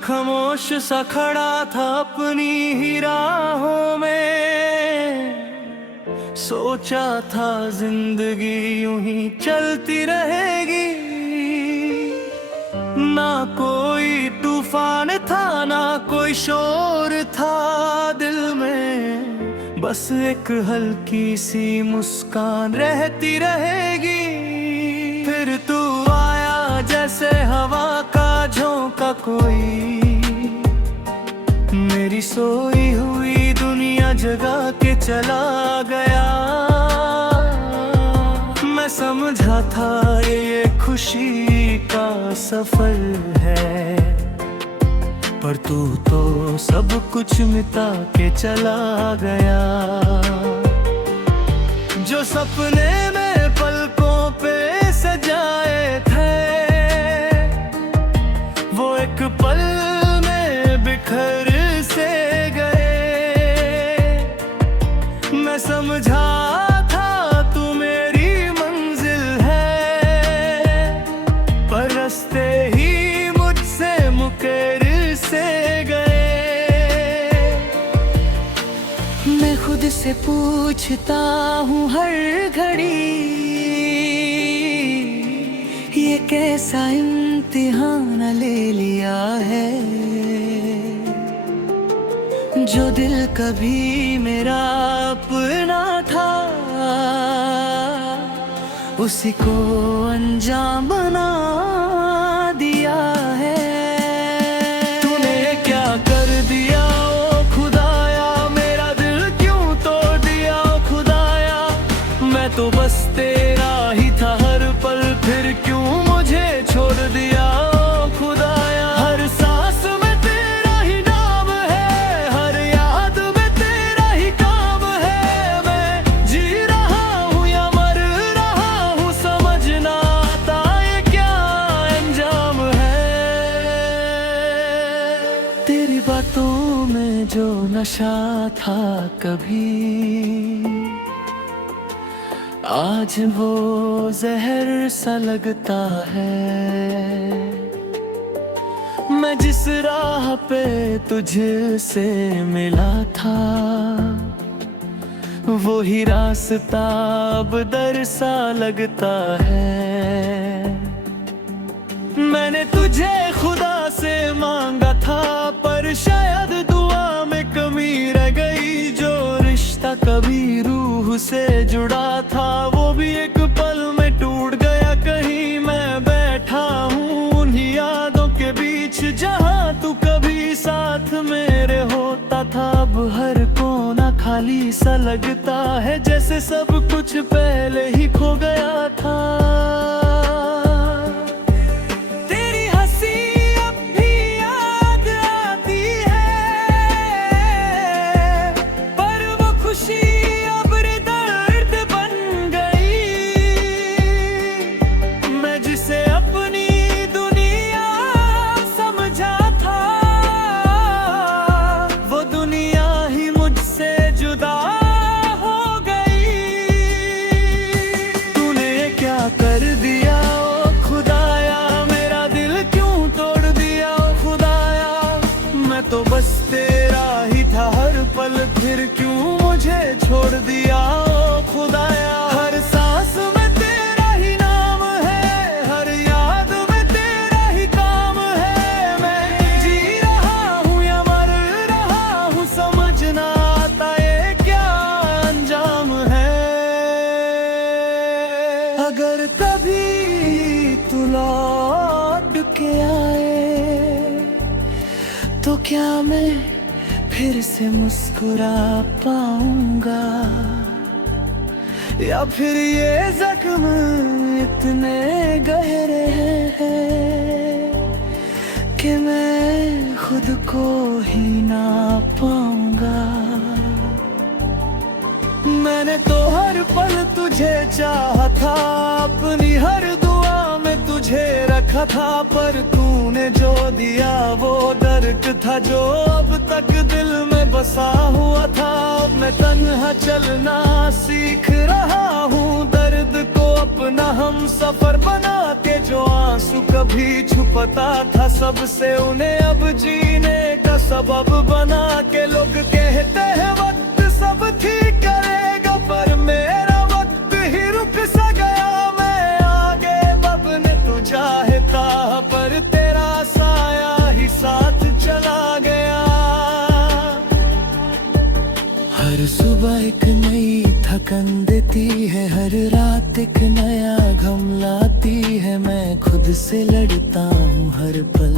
खामोश सा खड़ा था अपनी ही राहों में। सोचा था जिंदगी यूं ही चलती रहेगी, ना कोई तूफान था ना कोई शोर था दिल में, बस एक हल्की सी मुस्कान रहती रहेगी। फिर तू आया जैसे हवा का झोंका कोई, मेरी सोई हुई दुनिया जगा के चला गया। मैं समझा था ये खुशी का सफर है, पर तू तो सब कुछ मिटा के चला गया। जो सपने में पलकों पे सजाए थे, वो एक पल में बिखर से गए। मैं समझा था तू मेरी मंजिल है, पर रास्ते ही मुझसे मुकर से गए। मैं खुद से पूछता हूँ हर घड़ी, ये कैसा इम्तिहान ले लिया है। जो दिल कभी मेरा अपना था, उसी को अनजान बना दिया है। तूने क्या कर दिया ओ खुदाया, मेरा दिल क्यों तोड़ दिया ओ खुदाया। मैं तो बस तेरा ही था हर पल, फिर क्यों मुझे छोड़ दिया ओ खुदाया। हर सांस में तेरा ही नाम है, हर याद में तेरा ही काम है। मैं जी रहा हूँ या मर रहा हूँ, समझना आता ये क्या अंजाम है। तेरी बातों में जो नशा था कभी, आज वो जहर सा लगता है। मैं जिस राह पे तुझसे मिला था, वो ही रास्ता अब दर सा लगता है। मैंने तुझे खुदा से मांगा था, पर शायद दुआ में कमी रह गई। जो रिश्ता कभी रूह से जुड़ा था, वो भी एक पल में टूट गया। कहीं मैं बैठा हूँ उन्हीं यादों के बीच, जहाँ तू कभी साथ मेरे होता था। अब हर कोना खाली सा लगता है, जैसे सब कुछ पहले ही खो गया था। कर दिया ओ खुदाया, मेरा दिल क्यों तोड़ दिया ओ खुदाया। मैं तो बस तेरा ही था हर पल, फिर क्यों मुझे छोड़ दिया ओ खुदाया। हर सांस में तेरा ही नाम है, हर याद में तेरा ही काम है। मैं जी रहा हूँ या मर रहा हूँ, समझना आता ये क्या अंजाम है। अगर कभी तू लौट के आए, तो क्या मैं फिर से मुस्कुरा पाऊंगा, या फिर ये जख्म इतने गहरे हैं कि मैं खुद को ही ना पाऊंगा। मैंने तो हर पल तुझे चाहा था, अपनी हर दुआ में तुझे रखा था। पर तूने जो दिया वो दर्द था, जो अब तक दिल में बसा हुआ था। अब मैं तन्हा चलना सीख रहा हूँ, दर्द को अपना हम सफर बना के, जो आंसू कभी छुपता था सबसे, उन्हें अब जीने का सबब बना के। लोग कहते हैं वक्त सब ठीक करेगा, पर मेरा वक्त ही रुक सा गया। मैं आगे बढ़ने तू चाहता, पर तेरा साया ही साथ चला गया। हर सुबह एक नई थकन देती है, हर रात एक नया गम लाती है। मैं खुद से लड़ता हूँ हर पल,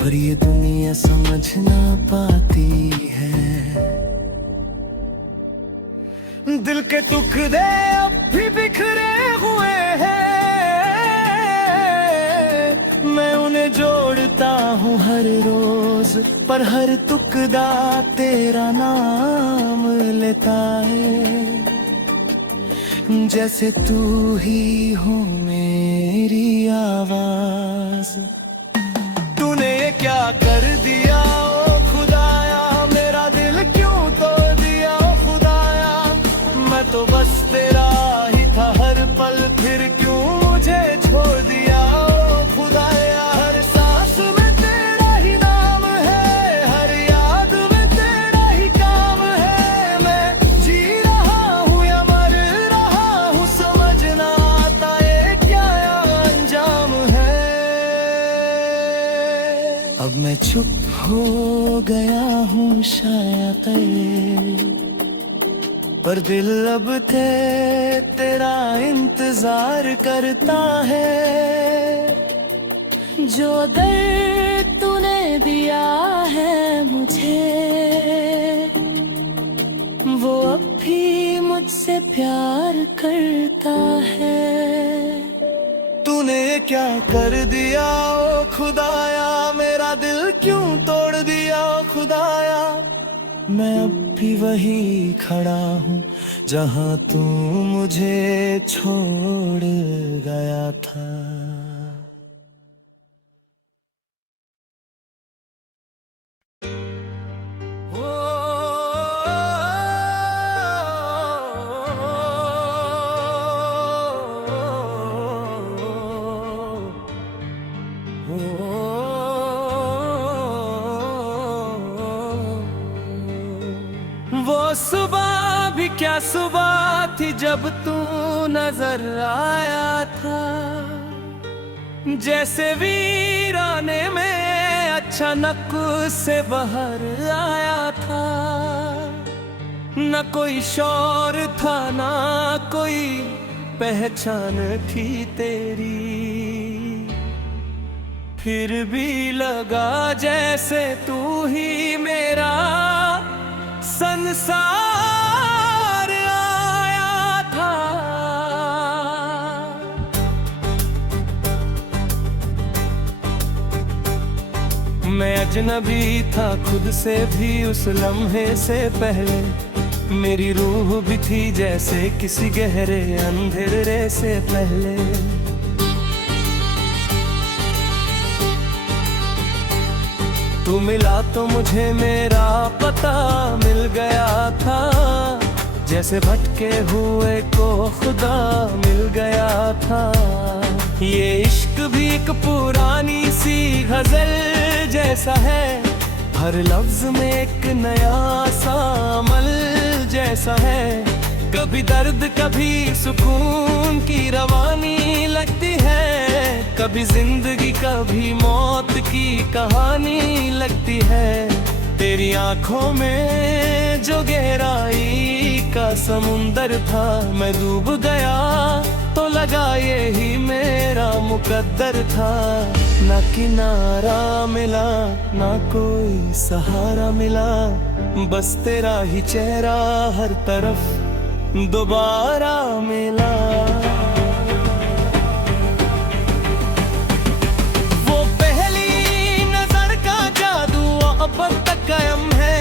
पर ये दुनिया समझ ना पाती है। दिल के टुकड़े अब भी बिखरे हुए हैं, मैं उन्हें जोड़ता हूँ हर रोज, पर हर टुकड़ा तेरा नाम लेता है। जैसे तू ही हो मेरी आवाज। तूने क्या कर दिया ओ खुदाया, मेरा दिल क्यों तोड़ दिया ओ खुदाया। मैं तो बस तेरा ही था हर पल, फिर क्यों मुझे छोड़ दिया ओ खुदाया। हर सांस में तेरा ही नाम है, हर याद में तेरा ही काम है। मैं जी रहा हूँ या मर रहा हूँ, समझ ना आता ये क्या अंजाम है। अब मैं चुप हो गया हूँ शायद, पर दिल अब तेरा इंतजार करता है। जो दर्द तूने दिया है मुझे, वो अब भी मुझसे प्यार करता है। तूने क्या कर दिया ओ खुदाया, मेरा दिल क्यों तोड़ दिया ओ खुदाया। मैं अब भी वही खड़ा हूँ जहाँ तू मुझे छोड़ गया था। वो सुबह भी क्या सुबह थी जब तू नजर आया था। जैसे वीराने में अचानक से बाहर आया था। न कोई शौर था ना कोई पहचान थी तेरी, फिर भी लगा जैसे तू ही मेरा संसार आया था। मैं अजनबी था खुद से भी उस लम्हे से पहले। मेरी रूह भी थी जैसे किसी गहरे अंधेरे से पहले। तू मिला तो मुझे मेरा पता मिल गया था। जैसे भटके हुए को खुदा मिल गया था। ये इश्क भी एक पुरानी सी गजल जैसा है। हर लफ्ज में एक नया सा अमल जैसा है। कभी दर्द कभी सुकून की रवानी लगती है। कभी जिंदगी कभी मौत की कहानी लगती है। तेरी आंखों में जो गहराई का समुंदर था, मैं डूब गया तो लगा यही मेरा मुकद्दर था। ना किनारा मिला ना कोई सहारा मिला, बस तेरा ही चेहरा हर तरफ दोबारा मिला। वो पहली नजर का जादू अब तक कायम है।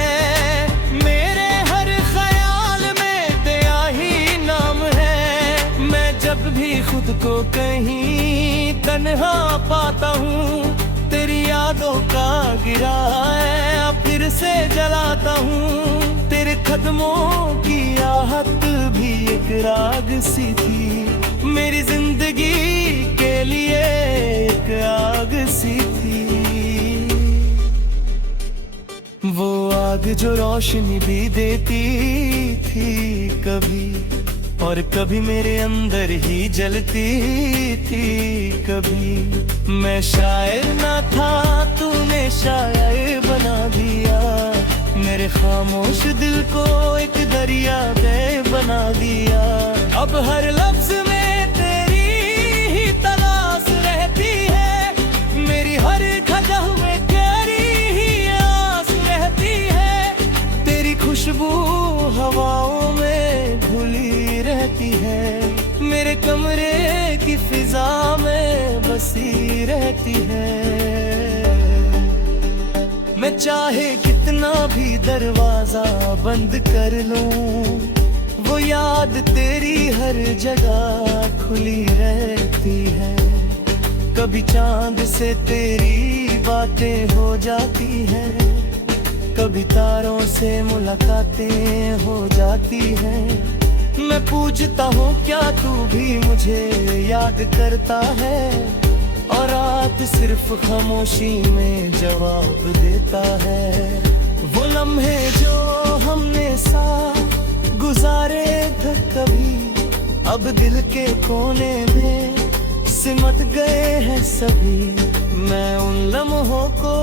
मेरे हर ख्याल में तेरा ही नाम है। मैं जब भी खुद को कहीं तन्हा पाता हूँ, तेरी यादों का गिरा है फिर से जलाता हूँ। तेरे कदमों की आहट भी एक राग सी थी। मेरी जिंदगी के लिए एक आग सी थी, वो आग जो रोशनी भी देती थी कभी, और कभी मेरे अंदर ही जलती थी कभी। मैं शायर ना था, तूने शायर बना दिया, मेरे खामोश दिल को एक दरिया दे बना दिया। अब हर लफ्ज में तेरी ही तलाश रहती है, मेरी हर खजा में तेरी ही आस रहती है। तेरी खुशबू हवाओं में घुली रहती है, मेरे कमरे की फिजा में बसी रहती है। मैं चाहे कितना भी दरवाजा बंद कर लूं, वो याद तेरी हर जगह खुली रहती है। कभी चांद से तेरी बातें हो जाती है, कभी तारों से मुलाकातें हो जाती हैं। मैं पूछता हूँ क्या तू भी मुझे याद करता है, और रात सिर्फ खामोशी में जवाब देता है। वो लम्हे जो हमने साथ गुजारे थे कभी, अब दिल के कोने में सिमट गए हैं सभी। मैं उन लम्हों को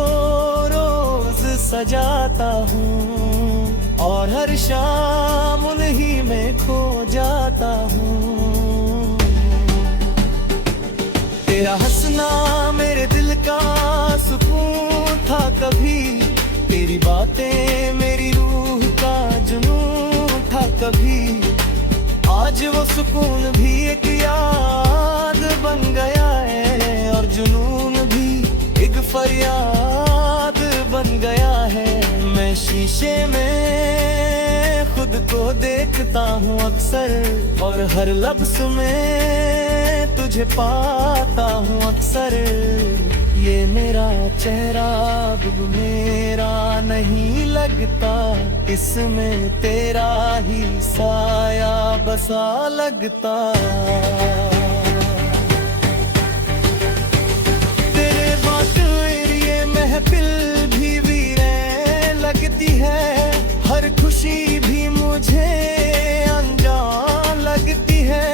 रोज सजाता हूँ, और हर शाम उन्हीं में खो जाता हूँ। तेरा हंसना मेरे दिल का सुकून था कभी, तेरी बातें मेरी रूह का जुनून था कभी। आज वो सुकून भी एक याद बन गया है, और जुनून भी एक फरियाद बन गया है। मैं शीशे में खुद को देखता हूँ अक्सर, और हर लफ्ज़ में तुझे पाता हूँ अक्सर। ये मेरा चेहरा अब मेरा नहीं लगता, इसमें तेरा ही साया बसा लगता। तेरे बातें ये महफिल भी वीरें लगती है, हर खुशी भी मुझे अनजान लगती है।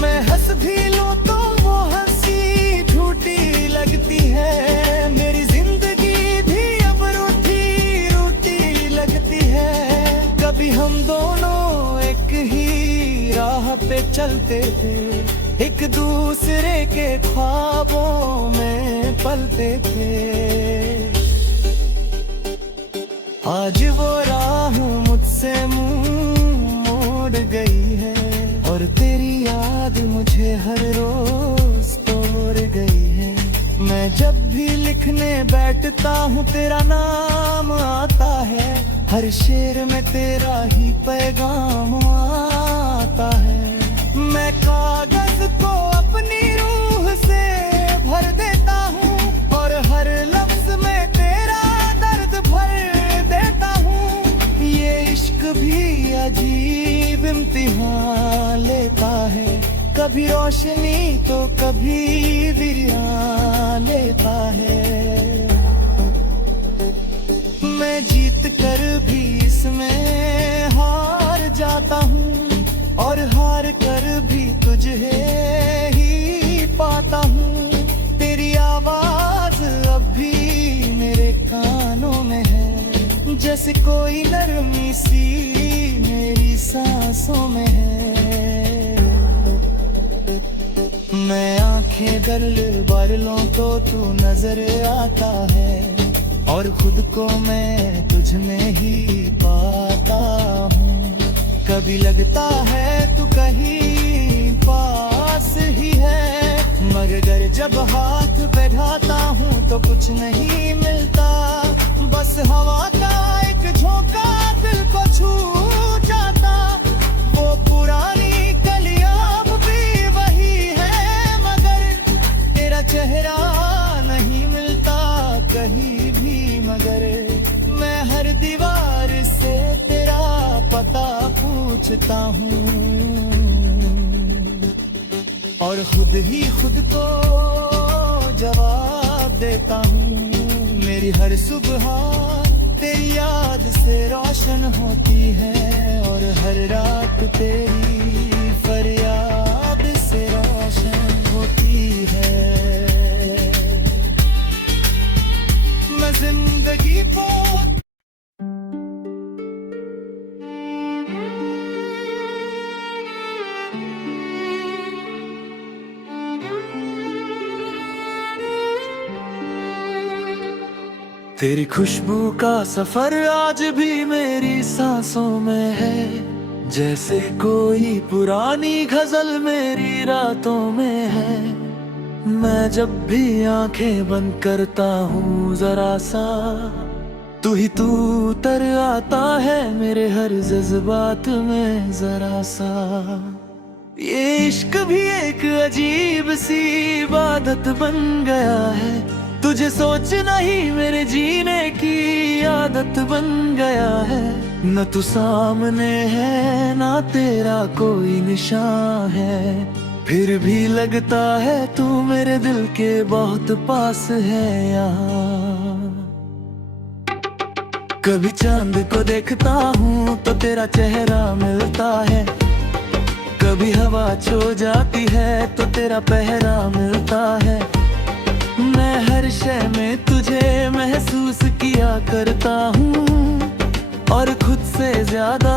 मैं हंस भी लूं तो वो हंसी झूठी लगती है, मेरी जिंदगी भी अब रूठी रूठी लगती है। कभी हम दोनों एक ही राह पे चलते थे, एक दूसरे के ख्वाबों में पलते थे। आज वो राह मुझसे मुंह मोड़ गई है, और तेरी याद मुझे हर रोज तोड़ गई है। मैं जब भी लिखने बैठता हूँ तेरा नाम आता है, हर शेर में तेरा ही पैगाम आता है। मैं कागज को अपनी रूह से भर देता हूँ, और हर लफ्ज में तेरा दर्द भर देता हूँ। ये इश्क भी अजीब इम्तिहान लेता है, कभी रोशनी तो कभी वीरान लेता है। मैं जीत कर भी इसमें हार जाता हूँ, और हार कर भी तुझे ही पाता हूँ। तेरी आवाज अब भी मेरे कानों में है, जैसे कोई नरमी सी मेरी सांसों में है। मैं आंखें दर्ल भर लूं तो तू नजर आता है, और खुद को मैं तुझ में ही पाता हूँ। कभी लगता है तू कहीं पास ही है, मगर जब हाथ बढ़ाता हूँ तो कुछ नहीं मिलता। बस हवा का एक झोंका दिल को छू जाता, वो पुरानी गलियां अब भी वही है, मगर तेरा चेहरा नहीं मिलता कहीं भी। मगर मैं हर दीवार से तेरा पता पूछता हूँ। और खुद ही खुद को जवाब देता हूँ। मेरी हर सुबह तेरी याद से रोशन होती है और हर रात तेरी फरियाद से रोशन होती है। मैं जिंदगी को तेरी खुशबू का सफर आज भी मेरी सांसों में है, जैसे कोई पुरानी गजल मेरी रातों में है। मैं जब भी आंखें बंद करता हूँ जरा सा, तू ही तू उतर आता है मेरे हर जज्बात में जरा सा। ये इश्क भी एक अजीब सी इबादत बन गया है, तुझे सोचना ही मेरे जीने की आदत बन गया है। न तू सामने है ना तेरा कोई निशान है, फिर भी लगता है तू मेरे दिल के बहुत पास है यहाँ। कभी चांद को देखता हूँ तो तेरा चेहरा मिलता है, कभी हवा छो जाती है तो तेरा पहरा मिलता है। मैं हर शय में तुझे महसूस किया करता हूँ और खुद से ज्यादा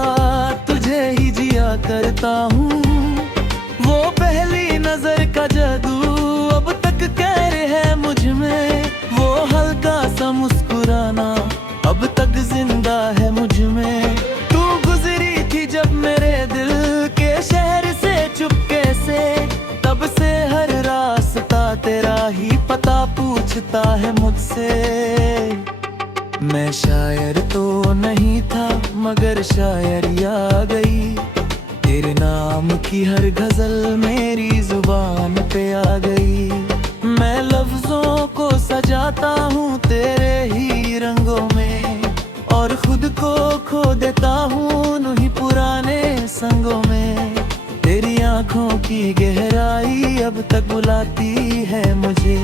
तुझे ही जिया करता हूँ। वो पहली नजर का जादू अब तक कैद है मुझ में, वो हल्का सा मुस्कुराना अब तक जिंदा है मुझ में। तू गुजरी थी जब मेरे दिल के शहर से चुपके से, तब से हर रास्ता तेरा ही पता पूछता है मुझसे। मैं शायर तो नहीं था मगर शायरी आ गई, तेरे नाम की हर गजल मेरी जुबान पे आ गई। मैं लफ्जों को सजाता हूँ तेरे ही रंगों में और खुद को खो देता हूँ उन्हीं पुराने संगों में। तेरी आंखों की गहराई अब तक बुलाती है मुझे,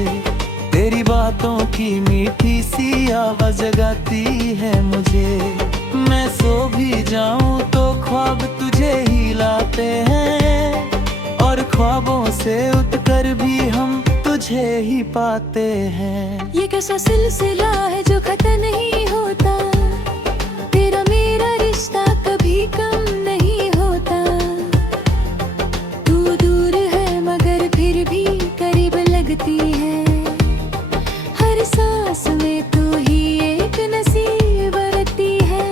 तेरी बातों की मीठी सी आवाज जगाती है मुझे। मैं सो भी जाऊं तो ख्वाब तुझे ही लाते हैं और ख्वाबों से उठकर भी हम तुझे ही पाते हैं। ये कैसा सिलसिला है जो खत्म नहीं होता, तेरा मेरा रिश्ता कभी कम नहीं होता। तू दूर है मगर फिर भी करीब लगती है, हर सांस में तू ही एक नसीबती है।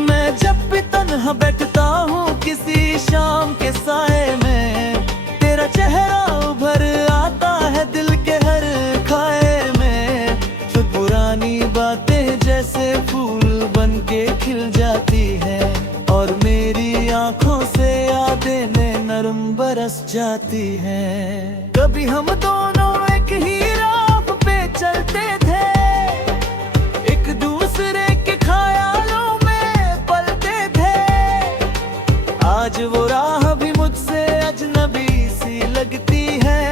मैं जब भी तन्हा बैठता हूँ किसी शाम के साए में, तेरा चेहरा उभर आता है दिल के हर खाए में। तो पुरानी बातें जैसे फूल बन के खिल जाती है और मेरी आंखों से यादें नरम बरस जाती हैं। कभी हम दोनों एक ही राह पे चलते थे, एक दूसरे के ख्यालों में पलते थे। आज वो राह भी मुझसे अजनबी सी लगती है,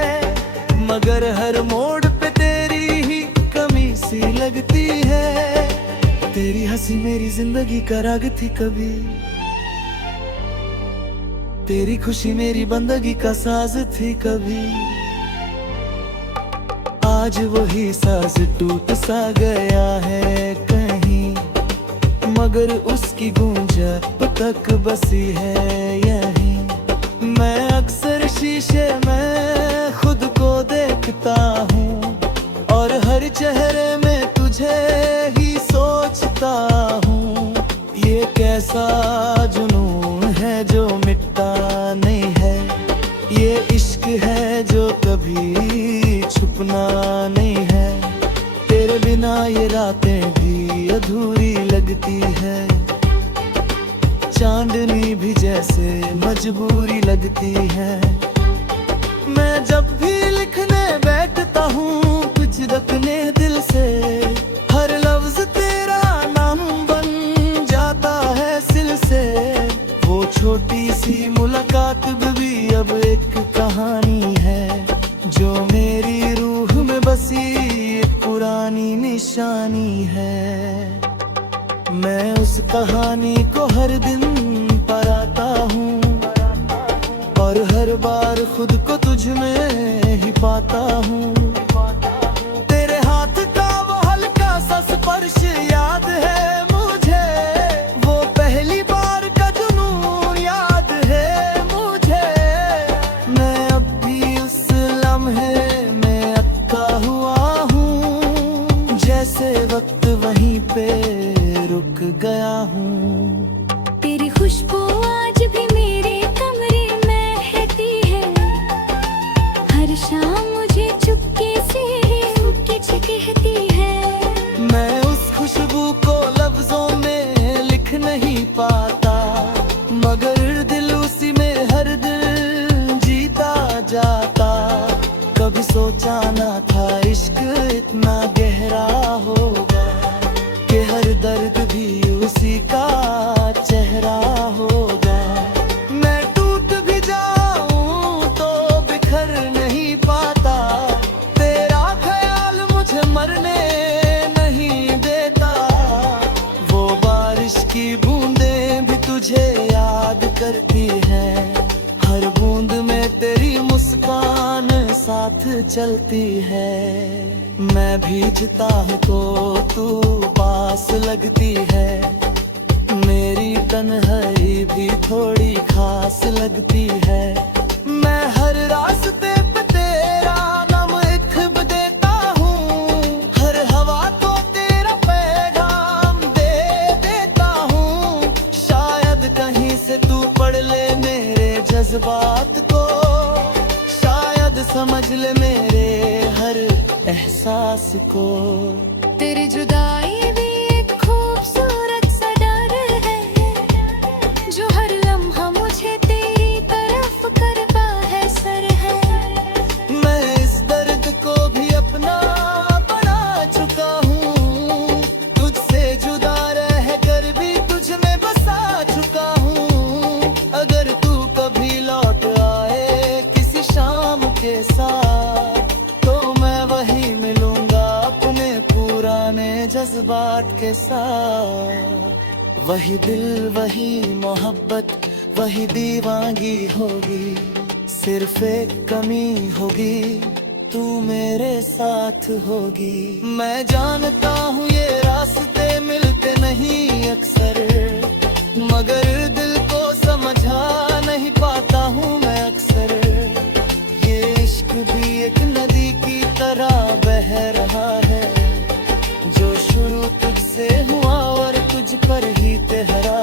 मगर हर मोड़ पे तेरी ही कमी सी लगती है। तेरी हंसी मेरी जिंदगी का राग थी कभी, तेरी खुशी मेरी बंदगी का साज थी कभी। आज वही साज टूट सा गया है कहीं, मगर उसकी गूंज अब तक बसी है यहीं। मैं अक्सर शीशे में खुद को देखता हूँ और हर चेहरे में तुझे ही सोचता हूँ। ये कैसा जुनून है जो मिटता नहीं है, ये इश्क है जो कभी छुपना नहीं है। तेरे बिना ये रातें भी अधूरी लगती है, चांदनी भी जैसे मजबूरी लगती है। मैं जब भी लिखने बैठता हूँ कुछ रखने दिल से, हर लफ्ज तेरा नाम बन जाता है सिल से। वो छोटी सी मुलाकात भी अब एक कहानी मैं उस कहानी को हर दिन पढ़ता हूँ और हर बार खुद को तुझ में ही पाता हूँ। तेरे हाथ का वो हल्का सा स्पर्श याद है मुझे, वो पहली बार का जुनून याद है मुझे। मैं अब भी उस लम्हे में अटका हुआ हूँ, जैसे वक्त वहीं पे रुक गया हूँ। तेरी खुशबू आज भी मेरे कमरे में रहती है, हर शाम मुझे चुपके से कुछ कहती है। मैं उस खुशबू को लफ्जों में लिख नहीं पाता, मगर दिल उसी में हर दिल जीता जाता। कभी सोचा ना था इश्क इतना गहरा होगा, कि हर दर्द भी उसी का चेहरा होगा। मैं टूट भी जाऊं तो बिखर नहीं पाता, तेरा ख्याल मुझे मरने नहीं देता। वो बारिश की बूंदें भी तुझे याद करती हैं, हर बूंद में तेरी मुस्कान साथ चलती है। मैं भीजता हूँ तो तू पास लगती है, मेरी तन्हाई भी थोड़ी खास लगती है। मैं हर रास्ते पे तेरा नाम लिख देता हूँ, हर हवा को तेरा पैगाम दे देता हूँ। शायद कहीं से तू पढ़ ले मेरे जज्बात को, शायद समझ ले मेरे हर एहसास को। तेरी जुदाई भी एक खूबसूरत सा डर है, जो हर लम्हा मुझे तेरी तरफ करता है सर है। मैं इस दर्द को भी अपना बना चुका हूँ, तुझसे जुदा रह कर भी तुझ में बसा चुका हूँ। अगर तू कभी लौट आए किसी शाम के साथ, तो मैं वही मिलूंगा अपने पुराने जज्बात के साथ। वही दिल वही मोहब्बत वही दीवानगी होगी, सिर्फ एक कमी होगी, तू मेरे साथ होगी। मैं जानता हूँ ये रास्ते मिलते नहीं अक्सर, मगर दिल को समझा नहीं पाता हूँ मैं अक्सर। ये इश्क भी एक नदी की तरह बह रहा है, जो शुरू तुझसे हुआ और तुझ पर ही ठहरा